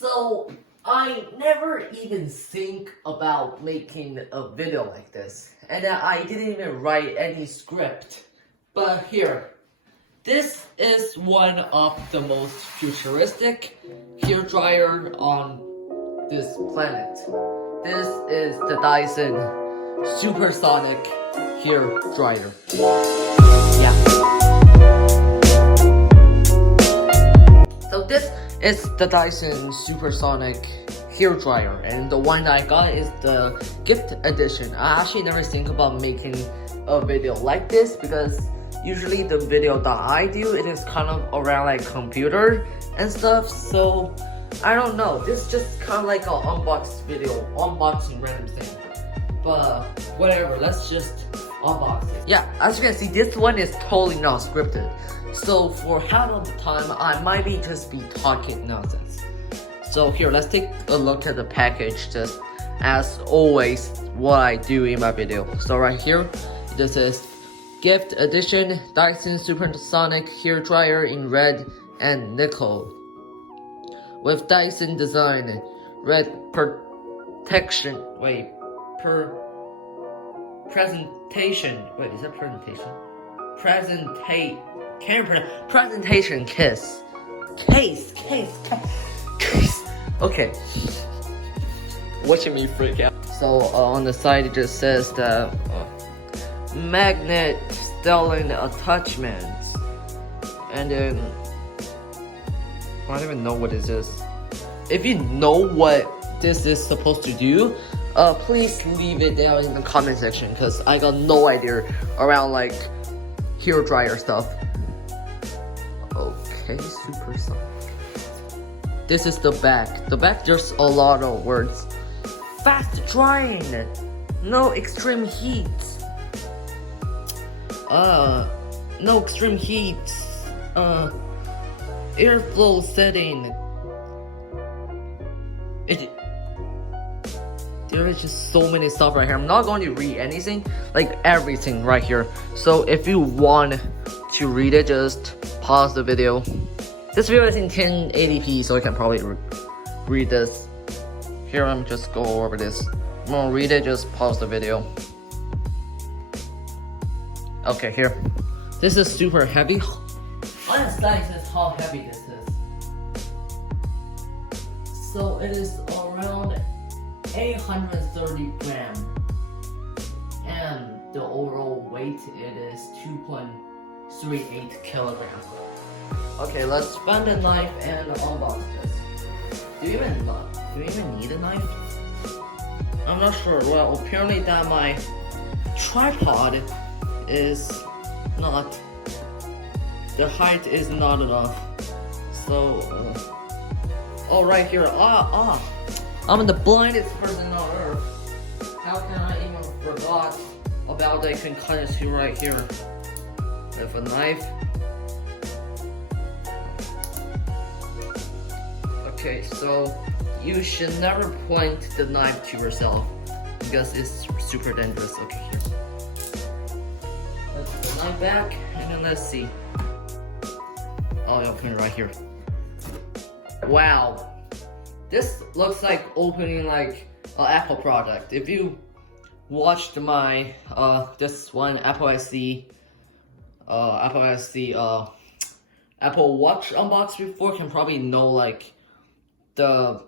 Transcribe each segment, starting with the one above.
So I never even think about making a video like this, and I didn't even write any script. But here, this is one of the most futuristic hairdryer on this planet. This is the Dyson Supersonic hairdryer. Yeah. So this is the Dyson Supersonic hairdryer, and the one I got is the gift edition. I actually never think about making a video like this because usually the video that I do, it is kind of around like computer and stuff. So I don't know. This is just kind of like an unbox video, unboxing random thing. But whatever, let's just unbox it. Yeah, as you can see, this one is totally not scripted. So for half of the time, I might just be talking nonsense. So here, let's take a look at the package, just as always, what I do in my video. So right here, this is gift edition Dyson Supersonic hairdryer in red and nickel. With Dyson design, red protection, presentation, is that presentation? Presentation case. Okay. Watching me freak out. So on the side it just says that magnet styling attachments, and then I don't even know what this is. If you know what this is supposed to do, please leave it down in the comment section, because I got no idea around like hairdryer stuff. Okay, Supersonic. This is the back. The back, there's a lot of words. Fast drying, no extreme heat. No extreme heat. Airflow setting. There is just so many stuff right here. I'm not going to read anything, like everything right here. So if you want to read it, just pause the video. This video is in 1080p, so I can probably read this. Here, I'm just go over this. I'm gonna read it, just pause the video. Okay, here. This is super heavy. Honestly, this is how heavy this is. So it is around 830 grams, and the overall weight it is 2.38 kilograms. Okay, let's find a knife and unbox this. Do you even need a knife? I'm not sure. Well, apparently that my tripod is not, the height is not enough. So oh, right here. I'm the blindest person on earth. How can I even forgot about that? I can cut it right here with a knife. Okay, so you should never point the knife to yourself because it's super dangerous. Okay, here. Let's put the knife back, and then let's see. Oh, I'll put it right here. Wow. This looks like opening like an Apple product. If you watched my this one Apple Watch unbox before, can probably know like the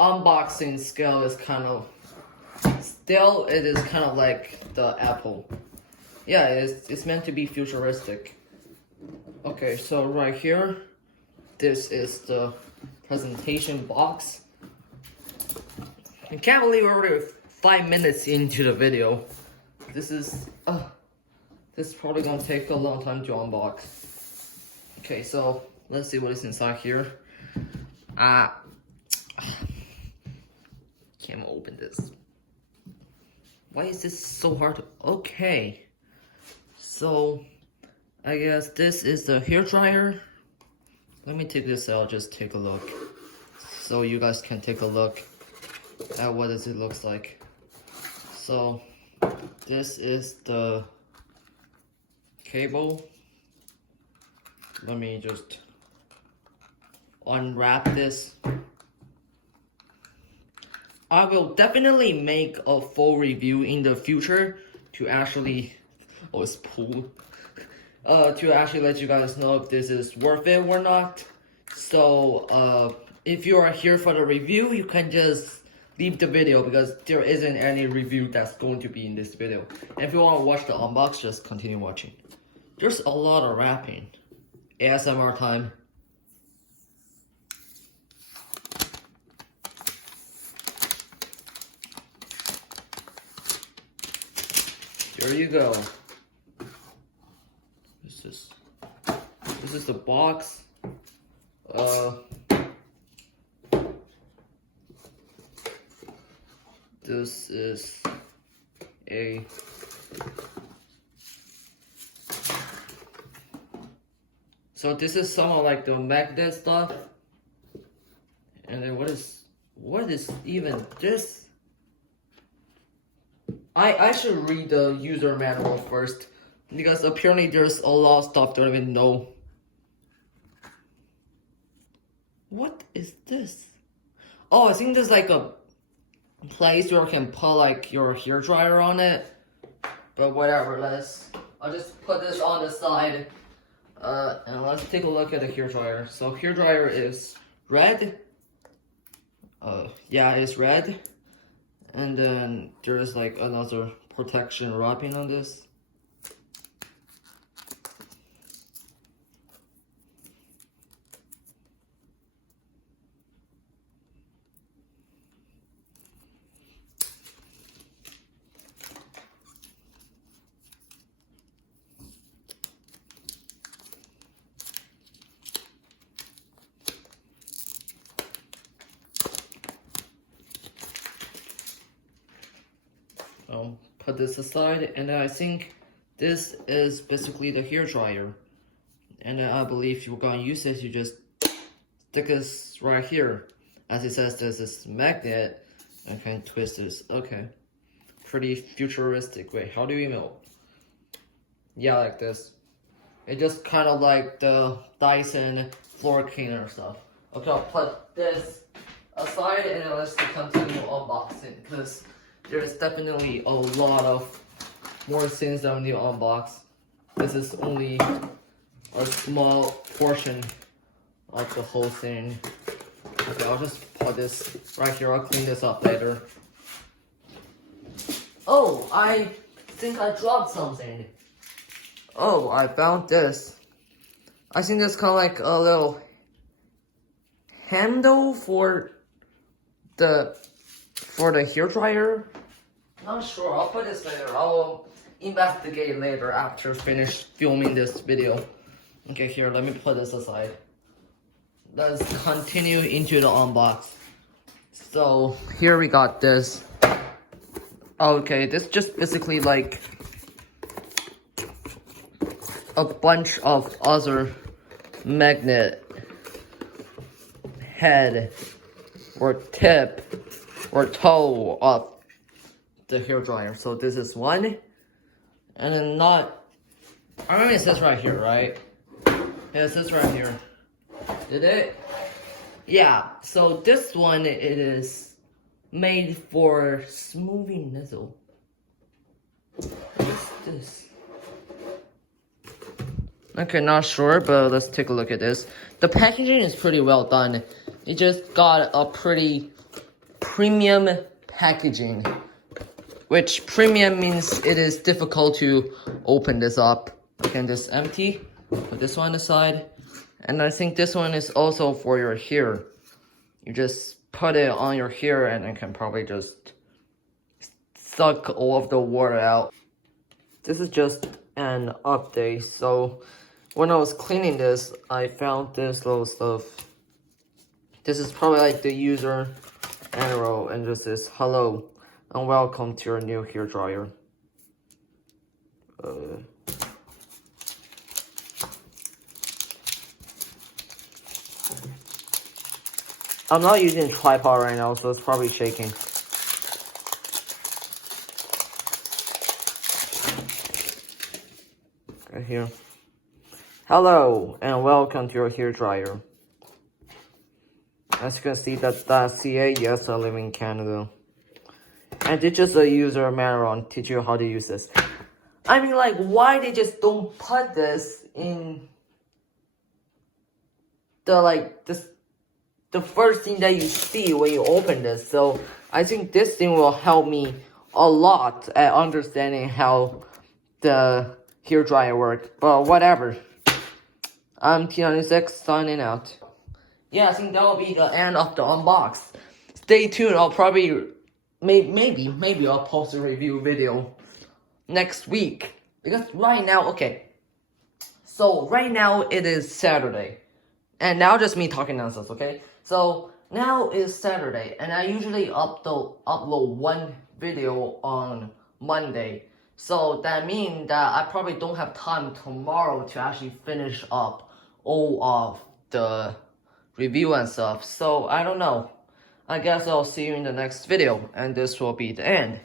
unboxing scale is kind of still, it is kind of like the Apple. Yeah, it's meant to be futuristic. Okay, so right here, this is the presentation box. I can't believe we're already 5 minutes into the video. This is probably gonna take a long time to unbox. Okay, so let's see what is inside here. Can't open this. Why is this so hard to, okay. So I guess this is the hairdryer. Let me take this out, just take a look. So you guys can take a look at what does it looks like. So this is the cable. Let me just unwrap this. I will definitely make a full review in the future to actually, oh, it's pool, to actually let you guys know if this is worth it or not. So, if you are here for the review, you can just leave the video because there isn't any review that's going to be in this video. And if you want to watch the unbox, just continue watching. There's a lot of wrapping. ASMR time. There you go. This is the box. This is a so this is some of like the magnet stuff. And then what is even this? I should read the user manual first because apparently there's a lot of stuff that I don't even know. What is this? Oh, I think there's like a place where you can put like your hairdryer on it. But whatever, I'll just put this on the side. And let's take a look at the hairdryer. So hairdryer is red. Yeah, it's red. And then there's like another protection wrapping on this. I'll put this aside, and I think this is basically the hairdryer. And I believe if you're gonna use this, you just stick this right here. As it says, there's this magnet. I can twist this. Okay. Pretty futuristic. Wait, how do you know? Yeah, like this. It's just kind of like the Dyson floor cleaner stuff. Okay, I'll put this aside, and then let's continue unboxing, because there's definitely a lot of more things that we need to unbox. This is only a small portion of the whole thing. Okay, I'll just put this right here. I'll clean this up later. Oh, I think I dropped something. Oh, I found this. I think it's kind of like a little handle for the hairdryer. Not sure. I'll put this later. I will investigate later after finish filming this video. Okay, here, let me put this aside. Let's continue into the unbox. So here we got this. Okay, this just basically like a bunch of other magnet head or tip or toe of the hairdryer. So this is one, and then I remember it says right here, right? Yeah, it says right here. Did it? Yeah. So this one, it is made for smoothing nozzle. What's this? Okay, not sure, but let's take a look at this. The packaging is pretty well done. It just got a pretty premium packaging, which premium means it is difficult to open this up. Again, this empty. Put this one aside. And I think this one is also for your hair. You just put it on your hair and it can probably just suck all of the water out. This is just an update. So when I was cleaning this, I found this little stuff. This is probably like the user manual, and this is hello and welcome to your new hairdryer. I'm not using a tripod right now, so it's probably shaking. Right here. Hello and welcome to your hairdryer. As you can see, that's .ca. Yes, I live in Canada. and it's just a user manual on teach you how to use this. I mean, like, why they just don't put this in the first thing that you see when you open this? So I think this thing will help me a lot at understanding how the hairdryer works. But whatever. I'm T96 signing out. Yeah, I think that will be the end of the unbox. Stay tuned. I'll probably maybe I'll post a review video next week, because right now, okay, so right now it is Saturday, and now just me talking nonsense, okay? So now is Saturday, and I usually upload one video on Monday, so that means that I probably don't have time tomorrow to actually finish up all of the review and stuff. So I don't know, I guess I'll see you in the next video, and this will be the end.